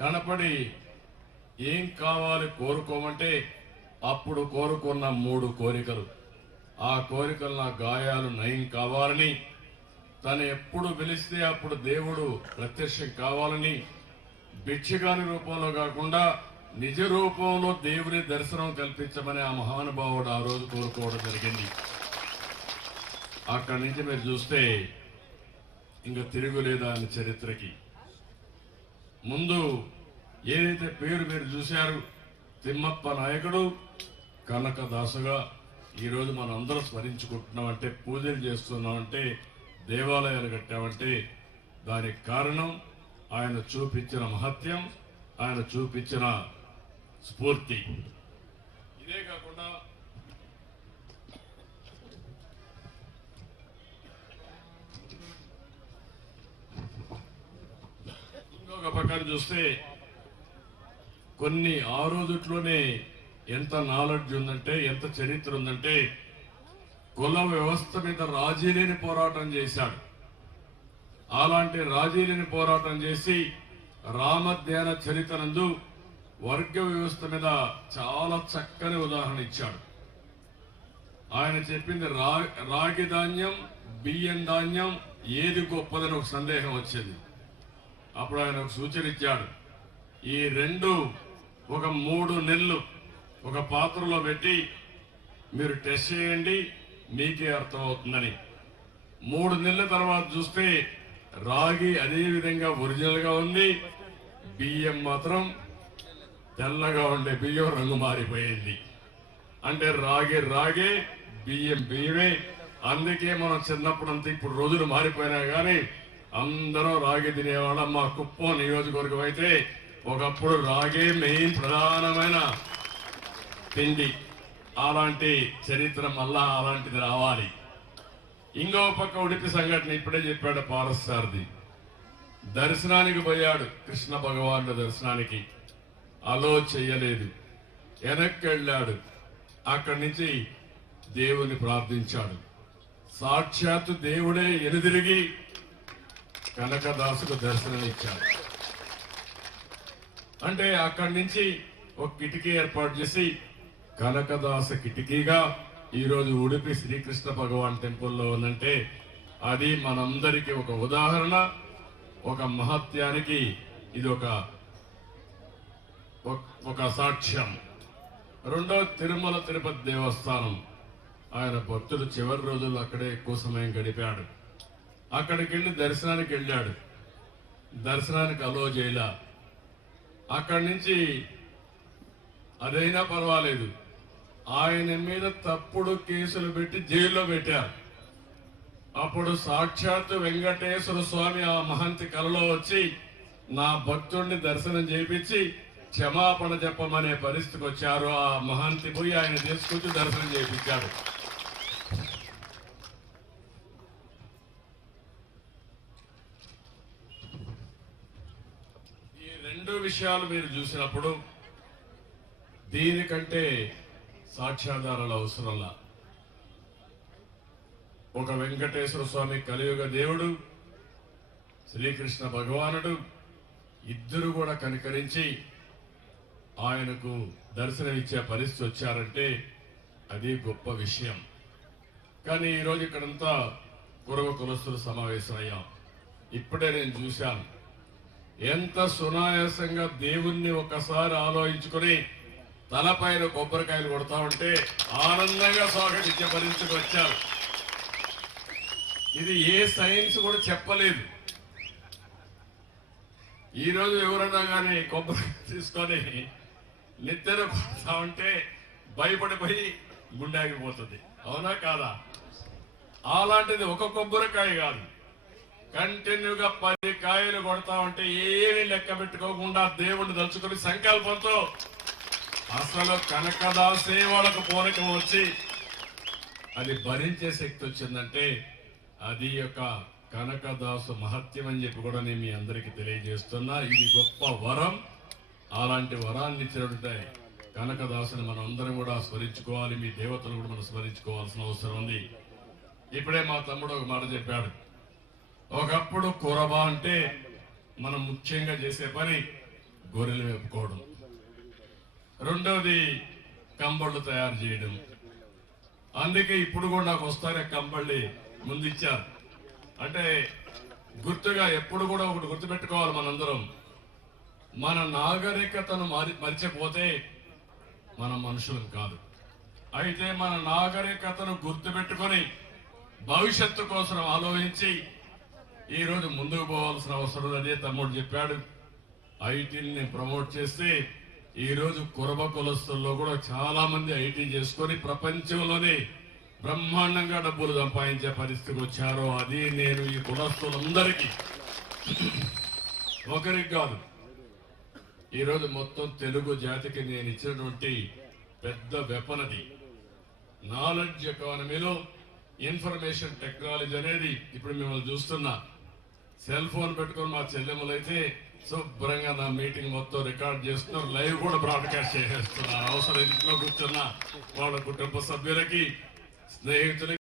కనపడి ఏం కావాలి కోరుకోమంటే అప్పుడు కోరుకున్న 3 కోరికలు. ఆ కోరికలు నా గాయాలు నయం కావాలని, తను ఎప్పుడు పిలిస్తే అప్పుడు దేవుడు ప్రత్యక్షం కావాలని, భిక్షగాని రూపంలో కాకుండా నిజ రూపంలో దేవుని దర్శనం కల్పించమని ఆ మహానుభావుడు ఆ రోజు కోరుకోవడం జరిగింది. అక్కడి నుంచి మీరు చూస్తే ఇంకా తిరుగులేదా అని చరిత్రకి. ముందు ఏదైతే పేరు మీరు చూశారు, తిమ్మప్ప నాయకుడు కనకదాసుగా ఈరోజు మనం అందరూ స్మరించుకుంటున్నామంటే, పూజలు చేస్తున్నామంటే, దేవాలయాలు కట్టామంటే దానికి కారణం ఆయన చూపించిన మహత్యం, ఆయన చూపించిన స్ఫూర్తి. ఇదే కాకుండా ఇంకొక పక్కన చూస్తే కొన్ని ఆ రోజుట్లోనే ఎంత నాలెడ్జ్ ఉందంటే, ఎంత చరిత్ర ఉందంటే, కుల వ్యవస్థ మీద రాజీ లేని పోరాటం చేశాడు. అలాంటి రాజీ లేని పోరాటం చేసి రామధ్యాన చరిత్రనందు వర్గ వ్యవస్థ మీద చాలా చక్కని ఉదాహరణ ఇచ్చాడు. ఆయన చెప్పింది రాగి ధాన్యం, బియ్యం ధాన్యం ఏది గొప్పదని ఒక సందేహం వచ్చింది. అప్పుడు ఆయన ఒక సూచన ఇచ్చాడు. ఈ రెండు ఒక 3 నెలలు ఒక పాత్రలో పెట్టి మీరు టెస్ట్ చేయండి, మీకే అర్థమవుతుందని. 3 నెలల తర్వాత చూస్తే రాగి అదే విధంగా ఒరిజినల్ గా ఉంది, బియ్యం మాత్రం తెల్లగా ఉండే బియ్యం రంగు మారిపోయింది. అంటే రాగే, బియ్యం బియ్యమే. అందుకే మనం చిన్నప్పుడంతా, ఇప్పుడు రోజులు మారిపోయినా కానీ అందరూ రాగి తినేవాళ్ళం. మా కుప్పం నియోజకవర్గం అయితే ఒకప్పుడు రాగే మెయిన్ ప్రధానమైన తిండి. అలాంటి చరిత్ర మళ్ళా అలాంటిది రావాలి. ఇంకో పక్క ఉడిపి సంఘటన ఇప్పుడే చెప్పాడు పారసారథి. దర్శనానికి పోయాడు, కృష్ణ భగవానుడు దర్శనానికి. అలో చెయ్యలేదు, వెనక్కి వెళ్ళాడు. అక్కడి నుంచి దేవుని ప్రార్థించాడు. సాక్షాత్తు దేవుడే ఎనుదిరిగి కనకదాసుకు దర్శనమిచ్చాడు. అంటే అక్కడి నుంచి ఒక కిటికీ ఏర్పాటు చేసి కనకదాస కిటికీగా ఈరోజు ఉడిపి శ్రీకృష్ణ భగవాన్ టెంపుల్లో ఉందంటే అది మనందరికీ ఒక ఉదాహరణ, ఒక మహత్యానికి ఇది ఒక సాక్ష్యం. రెండో తిరుమల తిరుపతి దేవస్థానం. ఆయన భక్తుడు చివరి రోజుల్లో అక్కడే ఎక్కువ సమయం గడిపాడు. అక్కడికి వెళ్ళి దర్శనానికి వెళ్ళాడు. దర్శనానికి అలో చేయలా. అక్కడి నుంచి అదైనా పర్వాలేదు, ఆయన మీద తప్పుడు కేసులు పెట్టి జైల్లో పెట్టారు. అప్పుడు సాక్షాత్తు వెంకటేశ్వర స్వామి ఆ మహంతి కలలో వచ్చి నా భక్తుడిని దర్శనం చేయించి క్షమాపణ చెప్పమనే పరిస్థితికి వచ్చారు. ఆ మహంతి పోయి ఆయన తీసుకొచ్చి దర్శనం చేయించారు. ఈ 2 విషయాలు మీరు చూసినప్పుడు దీనికంటే సాక్ష్యాధారాలు అవసరంలా. ఒక వెంకటేశ్వర స్వామి కలియుగ దేవుడు, శ్రీకృష్ణ భగవానుడు ఇద్దరు కూడా కనికరించి ఆయనకు దర్శనమిచ్చే పరిస్థితి వచ్చారంటే అది గొప్ప విషయం. కానీ ఈరోజు ఇక్కడంతా కురవ కులస్తులు సమావేశమయ్యాం. ఇప్పుడే నేను చూశాను ఎంత సునాయాసంగా దేవుణ్ణి ఒకసారి ఆలోచించుకుని తలపైన కొబ్బరికాయలు కొడతా ఉంటే ఆనందంగా స్వాగతించే పరిస్థితికి వచ్చారు. ఇది ఏ సైన్స్ కూడా చెప్పలేదు. ఈరోజు ఎవరన్నా కానీ కొబ్బరి తీసుకొని నిద్ర కొడతా ఉంటే భయపడిపోయి గుండె ఆగిపోతుంది. అవునా కాదా? అలాంటిది ఒక కొబ్బరికాయ కాదు, కంటిన్యూగా 10 కాయలు కొడతా ఉంటే ఏమీ లెక్క పెట్టుకోకుండా దేవుణ్ణి తలుచుకుని సంకల్పంతో అసలు కనకదాసే వాళ్ళకు పూనకం వచ్చి అది భరించే శక్తి వచ్చిందంటే అది యొక్క కనకదాసు మహత్యం అని చెప్పి కూడా నేను మీ అందరికీ తెలియజేస్తున్నా. ఇది గొప్ప వరం. అలాంటి వరాన్ని ఇచ్చినట్టు కనకదాసుని మనం అందరం కూడా స్మరించుకోవాలి. మీ దేవతను కూడా మనం స్మరించుకోవాల్సిన అవసరం ఉంది. ఇప్పుడే మా తమ్ముడు ఒక మాట చెప్పాడు. ఒకప్పుడు కురబా అంటే మనం ముఖ్యంగా చేసే పని గొర్రెలు వేపుకోవడం, రెండవది కంబళ్ళు తయారు చేయడం. అందుకే ఇప్పుడు కూడా నాకు వస్తారే కంబళ్ళి ముందు ఇచ్చారు. అంటే గుర్తుగా ఎప్పుడు కూడా ఒకటి గుర్తుపెట్టుకోవాలి, మనందరం మన నాగరికతను మరిచిపోతే మన మనుషులం కాదు. అయితే మన నాగరికతను గుర్తుపెట్టుకొని భవిష్యత్తు కోసం ఆలోచించి ఈరోజు ముందుకు పోవాల్సిన అవసరం. అదే తమ్ముడు చెప్పాడు, ఐటీని ప్రమోట్ చేస్తే ఈరోజు కురబ కులస్తుల్లో కూడా చాలా మంది ఐటీ చేసుకొని ప్రపంచంలోనే బ్రహ్మాండంగా డబ్బులు సంపాదించే పరిస్థితికి వచ్చారో అది నేను ఈ కులస్తులందరికీ ఒకరికి కాదు, ఈరోజు మొత్తం తెలుగు జాతికి నేను ఇచ్చినటువంటి పెద్ద వెపనది. నాలెడ్జ్ ఎకానమీలో ఇన్ఫర్మేషన్ టెక్నాలజీ అనేది ఇప్పుడు మిమ్మల్ని చూస్తున్నా. సెల్ ఫోన్ పెట్టుకుని మా చెల్లెమ్మలైతే శుభ్రంగా నా మీటింగ్ మొత్తం రికార్డ్ చేస్తున్నారు, లైవ్ కూడా బ్రాడ్కాస్ట్ చేసేస్తున్నారు. అవసరం ఇంట్లో కూర్చున్న వాళ్ళ కుటుంబ సభ్యులకి, స్నేహితులకి